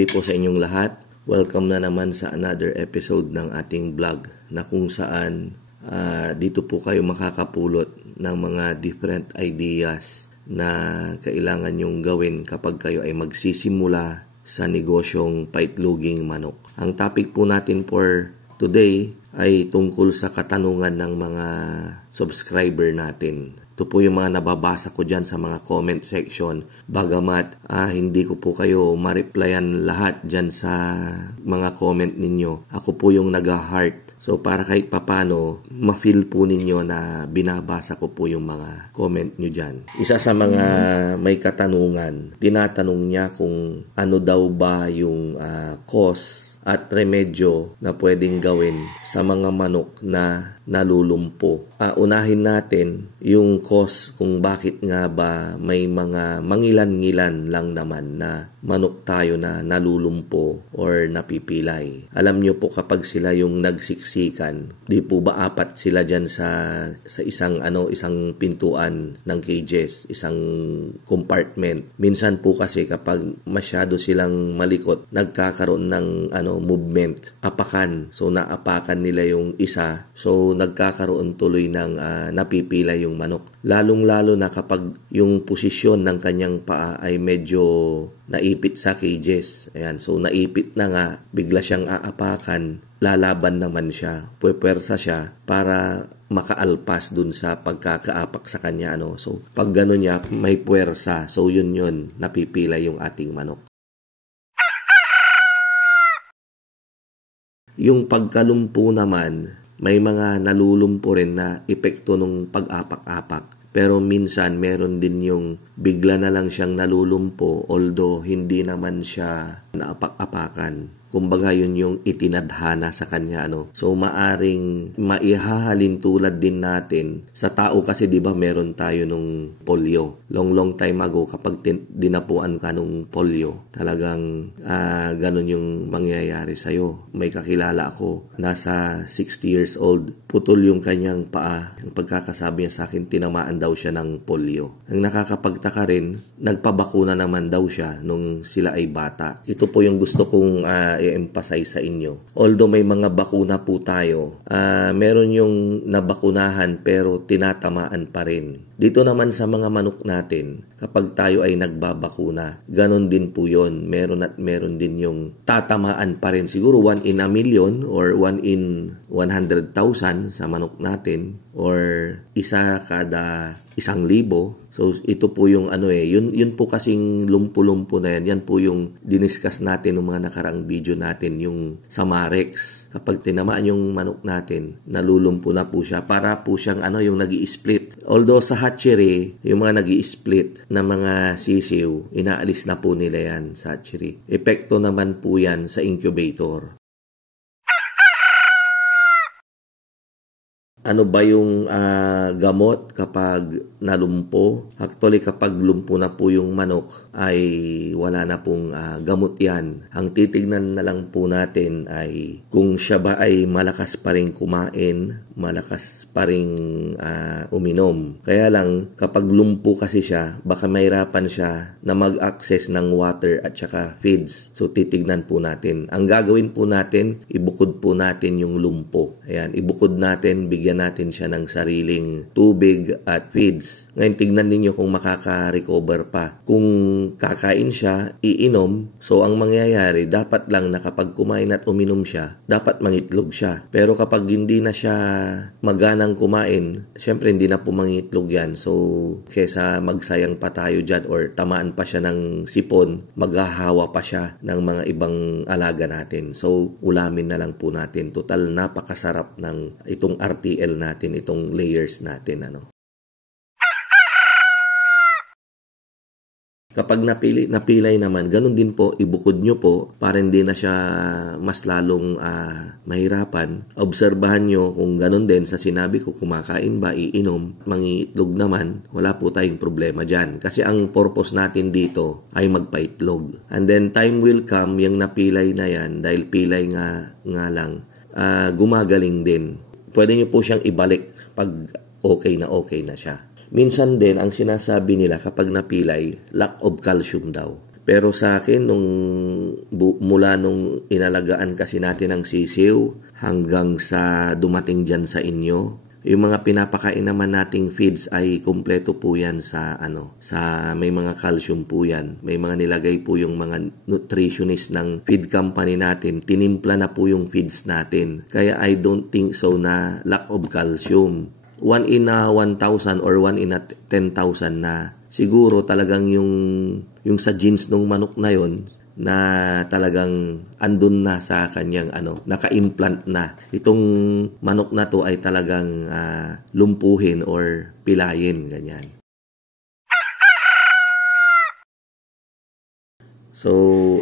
day po sa inyong lahat. Welcome na naman sa another episode ng ating vlog na kung saan dito po kayo makakapulot ng mga different ideas na kailangan nyong gawin kapag kayo ay magsisimula sa negosyong paitloging manok. Ang topic po natin for today ay tungkol sa katanungan ng mga subscriber natin. Ito po yung mga nababasa ko dyan sa mga comment section. Bagamat hindi ko po kayo ma-replyan lahat dyan sa mga comment ninyo. Ako po yung nag-heart. So para kahit papano, ma-feel po ninyo na binabasa ko po yung mga comment nyo dyan. Isa sa mga may katanungan, tinatanong niya kung ano daw ba yung cause at remedyo na pwedeng gawin sa mga manok na nalulumpo. Unahin natin yung cause kung bakit nga ba may mga mangilan-ngilan lang naman na manok tayo na nalulumpo or napipilay. Alam nyo po kapag sila yung nagsiksikan, di po ba apat sila dyan sa isang pintuan ng cages, isang compartment. Minsan po kasi kapag masyado silang malikot, nagkakaroon ng movement, apakan. So naapakan nila yung isa. So nagkakaroon tuloy ng napipila yung manok. Lalong-lalo na kapag yung posisyon ng kanyang paa ay medyo naipit sa cages. Ayan, so naipit na nga, bigla siyang aapakan, lalaban naman siya, puwersa siya para makaalpas dun sa pagkakaapak sa kanya. So pag gano'n niya, may puwersa. So yun, napipila yung ating manok. Yung pagkalumpo naman, may mga nalulumpo rin na epekto ng pag-apak-apak. Pero minsan meron din yung bigla na lang siyang nalulumpo although hindi naman siya naapak-apakan. Kumbaga yun yung itinadhana sa kanya. So maaring maihahalin tulad din natin sa tao kasi 'di ba meron tayo nung polio. Long time ago kapag dinapuan ka nung polio, talagang ganun yung mangyayari sa iyo. May kakilala ako, nasa 60 years old, putol yung kanyang paa. Ang pagkakasabi niya sa akin, tinamaan daw siya ng polio. Ang nakakapagtaka rin, nagpabakuna naman daw siya nung sila ay bata. Ito po yung gusto kong i-emphasize sa inyo. Although may mga bakuna po tayo, meron yung nabakunahan pero tinatamaan pa rin. Dito naman sa mga manok natin, kapag tayo ay nagbabakuna, ganon din po yun. Meron din yung tatamaan pa rin. Siguro 1 in a million or 1 in 100,000 sa manok natin or isa kada 1,000. So ito po yung yun po kasing lumpo-lumpo na yan. Yan po yung diniscuss natin ng mga nakaraang video natin, yung sa Marex. Kapag tinamaan yung manok natin, nalulumpo na po siya. Para po siyang yung nag-i-split. Although sa hatchery, yung mga nag-i-split na mga sisiw, inaalis na po nila yan sa hatchery. Epekto naman po yan sa incubator. Ano ba yung gamot kapag nalumpo? Actually, kapag lumpo na po yung manok, ay wala na pong gamot yan. Ang titignan na lang po natin ay kung siya ba ay malakas pa rin kumain, malakas pa rin uminom. Kaya lang, kapag lumpo kasi siya, baka mahirapan siya na mag-access ng water at saka feeds. So, titignan po natin. Ang gagawin po natin, ibukod po natin yung lumpo. Ayan, ibukod natin, bigyan natin siya ng sariling tubig at feeds. Ngayon, tignan ninyo kung makaka-recover pa. Kung kakain siya, iinom. So, ang mangyayari, dapat lang na kapag kumain at uminom siya, dapat mangitlog siya. Pero kapag hindi na siya maganang kumain, syempre hindi na po mangitlog yan. So, kesa magsayang pa tayo dyan or tamaan pa siya ng sipon, maghahawa pa siya ng mga ibang alaga natin. So, ulamin na lang po natin. Total, napakasarap ng itong RPL natin, itong layers natin. Kapag napilay naman, ganun din po, ibukod nyo po para hindi na siya mas lalong mahirapan. Obserbahan nyo kung ganun din sa sinabi ko, kumakain ba, iinom, mangiitlog naman, wala po tayong problema dyan. Kasi ang purpose natin dito ay magpaitlog. And then time will come, yung napilay na yan, dahil pilay nga lang, gumagaling din. Pwede nyo po siyang ibalik pag okay na siya. Minsan din, ang sinasabi nila kapag napilay, lack of calcium daw. Pero sa akin, mula nung inalagaan kasi natin ang sisiw hanggang sa dumating dyan sa inyo, yung mga pinapakain naman nating feeds ay kumpleto po yan sa may mga calcium po yan. May mga nilagay po yung mga nutritionist ng feed company natin. Tinimpla na po yung feeds natin. Kaya I don't think so na lack of calcium. 1 in a 1,000 or 1 in a 10,000 na siguro talagang yung sa genes ng manok na yon na talagang andun na sa kanyang naka-implant na. Itong manok na to ay talagang lumpuhin or pilayin, ganyan. So,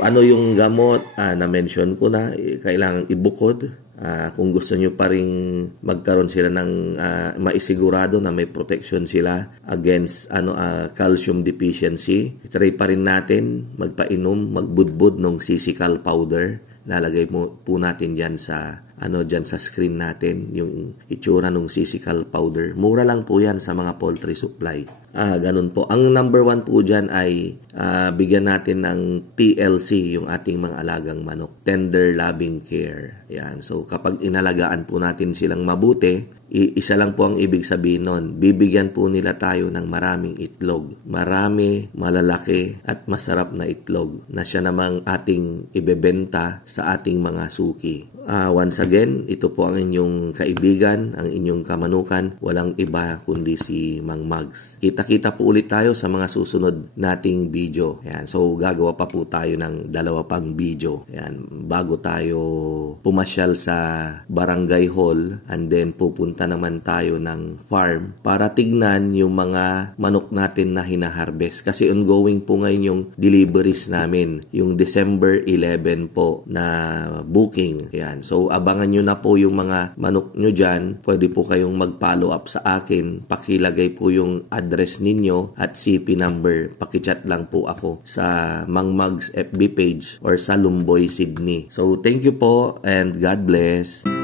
ano yung gamot? Na-mention ko na, kailangan ibukod. Kung gusto nyo pa rin magkaroon sila ng maisigurado na may protection sila against calcium deficiency, try pa rin natin magpainom, magbudbud ng sisical powder. Lalagay po natin diyan sa screen natin yung itsura ng sisical powder. Mura lang po yan sa mga poultry supply. Ganun po. Ang number 1 po dyan ay bigyan natin ng TLC, yung ating mga alagang manok. Tender loving care. Yan. So kapag inalagaan po natin silang mabuti, isa lang po ang ibig sabihin nun. Bibigyan po nila tayo ng maraming itlog. Marami, malalaki at masarap na itlog na siya namang ating ibebenta sa ating mga suki. Once again, ito po ang inyong kaibigan, ang inyong kamanukan. Walang iba kundi si Mang Mags. Kita-kita po ulit tayo sa mga susunod nating video. Ayan. So, gagawa pa po tayo ng 2 pang video. Ayan. Bago tayo pumasyal sa barangay hall and then pupunta naman tayo ng farm para tignan yung mga manok natin na hinaharvest. Kasi ongoing po ngayon yung deliveries namin. Yung December 11 po na booking. Ayan. So, abangan nyo na po yung mga manok nyo dyan. Pwede po kayong mag-follow up sa akin. Pakilagay po yung address ninyo at CP number. Pakichat lang po ako sa Mang Mags FB page or sa Lumboy, Sydney. So, thank you po and God bless.